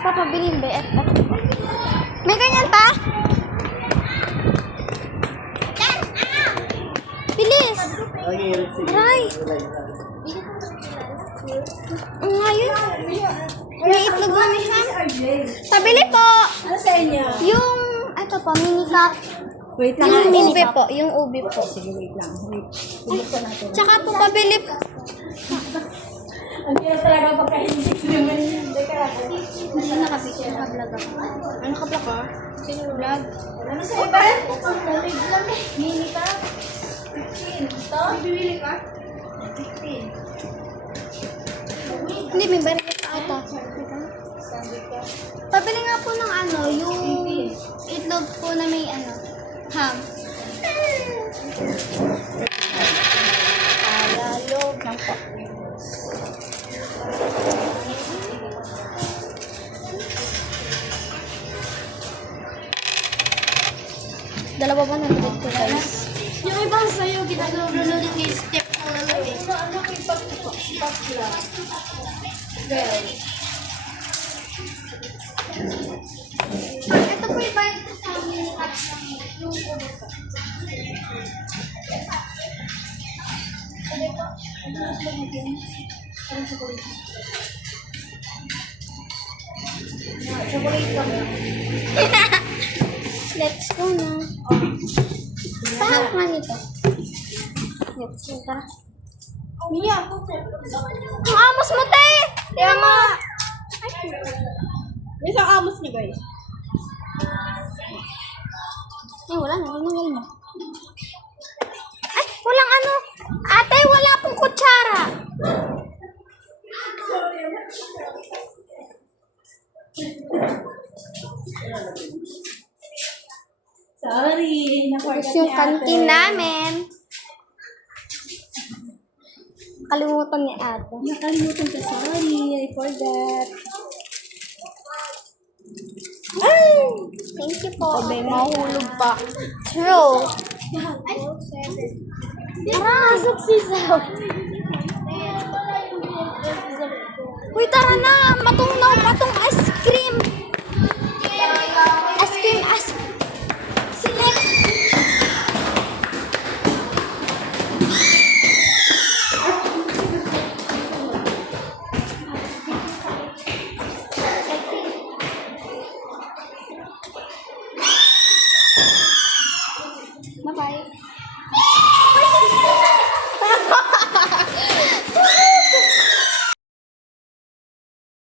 Papabilin ba? May ganyan pa? Bilis! Aray! Ang ngayon. May itlog na may ham. Pabili po! Ano sa inyo? Yung, ito po, mini cup. Wait lang. Yung ube po. Yung ube po. Sige, wait lang. Wait. Tulog ko natin. Tsaka po pabili po. Ang hirap talaga pagkahilig naman yun. Hindi nakapicture. Naka-vlog ako. Ano ka-vlog ka? Sino vlog? Ano sa iba? Wait lang eh. Mini ka? 15. Ito? Bibili ka? 15. Hindi, may baril pa ata. Pabili nga po ng ano, yung itlog po na may ano, ham. Tagalog lang po. Dalawa ba nalagay ko guys? Yung ibang sa'yo, ginagawa mo yung step ko na lang eh. Ano kayo pag lang? Well. Ito po iba ito sa amin at yung ulo po. Let's go na. Paano nga nito? Let's go ka. Mia! Ang amos mo, te! Kaya mo! May isang amos niya guys. Ay, wala na. Tinanggal mo. Ay, walang ano. Ate, wala pong kutsara. Sorry! Tapos yung kantin namin. Kalimutan ni ate. Nakalimutan ko. Sorry. I forgot. Thank you po. May mahulog pa. True. Tara, suksisaw. Uy, tara na. Matong na